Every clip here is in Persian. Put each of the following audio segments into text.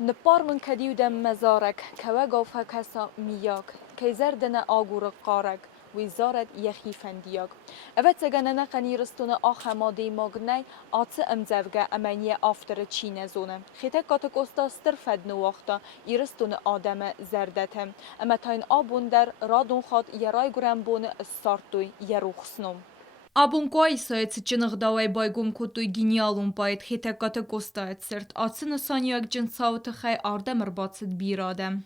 نپار من کدیو دم مزارک که وگافه کسا میاک که زردن آگور قارک وزارت یخی فندیاک اوه تگنه نقنی رستون آخه ماده ماگنی آتس امزوگه امنی آفتر چینه زونه خیطه کاتک استاستر فد نواختا ایرستون آدم زردتم اما تاین آبون در رادون خواد یرای گرم بون استارتوی یروخسنم Abun koysayt çınıqdavay baygum kutuy genialum bayt hitekate kostayt sırt atsını sanyak cın savtı xay ardemir batsit biradem.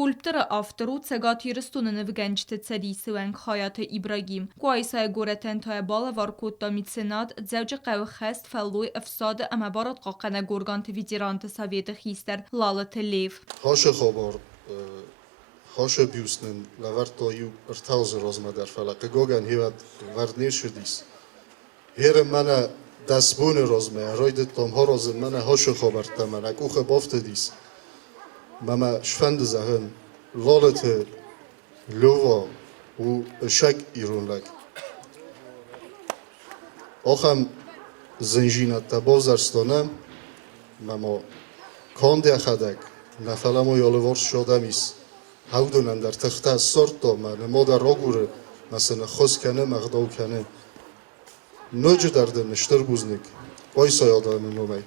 Skulptörü afteru cegat yirıstununu vgençte cerisi wenk hayatı İbrahim. Kuaysay goreten taya bala var kutta mitsenat zevci qav xest felluy efsadı ama barat qaqana gorgantı vidirantı Sovyeti xister lalı telev. Haşa xabar haşa biusnin lavart toyu ertauze rozmadar falaq gogan hivat varnir shudis. Here mana dasbun rozme roidet tom horozin mana haşa xabar tamana kuxe baftedis. Mama şfend zahen lalete lova u şak irunlak. Axam zinjinat tabozarstonem mama kande xadak nafalamo yolvor shodamis hawdunan dar taxta sorto man moda rogure mesela xoskane magdovkane noju darden shturbuznik oysoy odamın nomay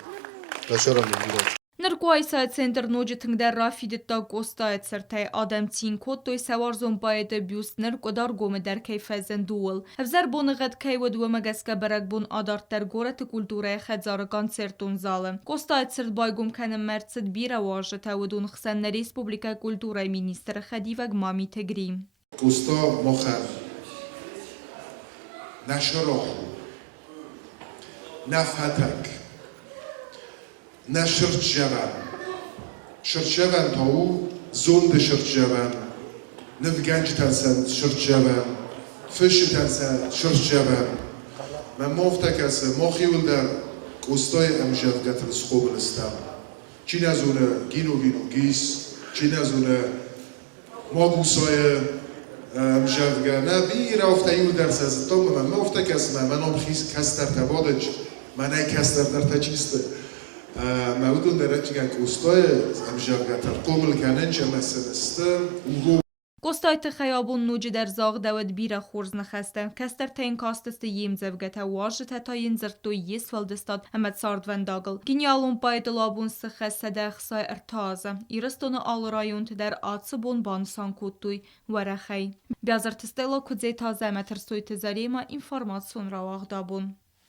dasharam bildirach. Ныркуайса центр ножитың der rafidetta gostayt sırtay adam tin kottoy sawar zombayda bus nırkodar gome der kayfezen dual. Hevzer bonu gad kaywad ve magaska barak bun adart der goret kulturaya khadzar konsertun zalım. Gostayt sırt baygum kanem mertsid bira waje tawdun xsan Respublika Kulturay Ministri Khadivag Mami Tegrim. Gosta mokhar nashroh nafatak نه شرط شوان تاو زند شرط شوان نفگنج تنسن شرط شوان فش تنسن شرط شوان من مفتک است مخیول در کوستای امجد گتر سخوب نستم چی نزونه گینو گیس چی نزونه مابوسای امجد گه نه بیر افتایول در سازتام من مفتک است من خیز کستر تبادج من ای کستر در تجیسته موضوع درجه کوستای امجاگتر قومل کنن چه مسئله Gostayt xayabun nuci der zağ davet bira xorz naxeste. Kester tein kasteste yem zevgete waje tatayin zırttoy yes valdestat hemet sardvendagel. Genialun paydalabun sıxesse de xsay ertaze. İristonu al rayont der atsı bon bansan kuttuy varaxay. Biazartistelo kudze taze meterstoy tezarima informasyon ravağdabun.